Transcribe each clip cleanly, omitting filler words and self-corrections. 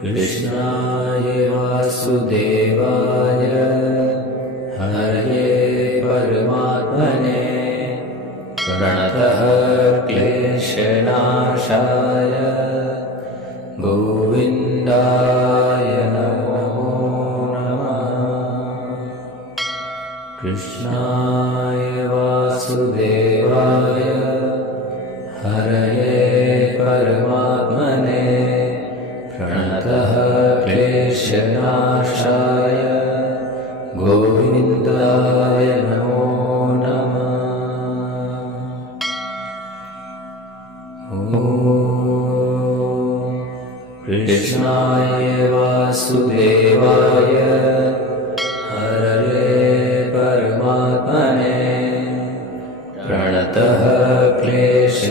कृष्णाय वासुदेवाय हरये परमात्मने प्रणतः क्लेशनाशाय गोविन्दाय नमो नमः। कृष्णाय वासुदेवाय हरये परमात्मने प्रणतः क्लेशनाशाय गोविन्दाय नमो नमः। कृष्णाय वासुदेवाय हरये परमात्मने प्रणतः क्लेशनाशाय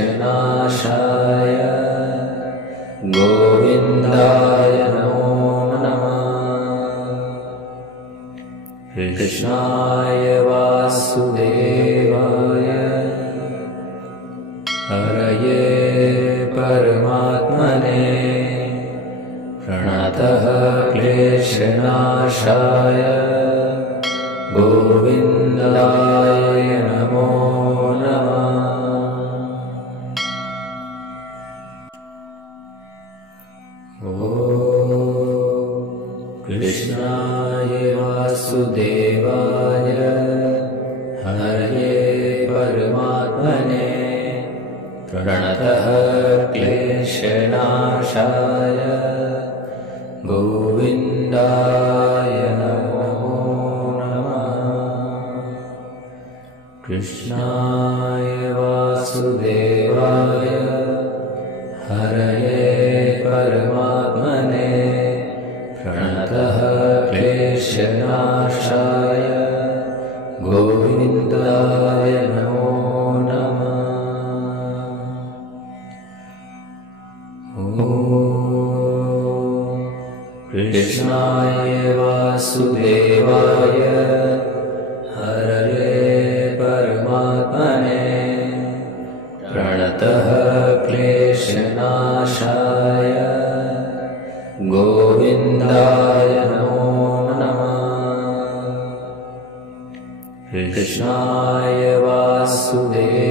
गोविन्दाय नमो नमः। कृष्णाय वासुदेवाय हरये परमात्मने प्रणतः क्लेशनाशाय गोविन्दाय नमो नमः। कृष्णाय वासुदेवाय हरये परमात्मने प्रणतः क्लेशनाशाय गोविन्दाय नमो नमः। कृष्णाय वासुदेवाय हरये परमात्मने प्रणतः क्लेशनाशाय गोविन्दाय नमो नमः। कृष्णाय वासुदेवाय हरये परमात्मने प्रणतः क्लेशनाशाय गोविन्दाय नमो नमः। कृष्णाय वासुदेवाय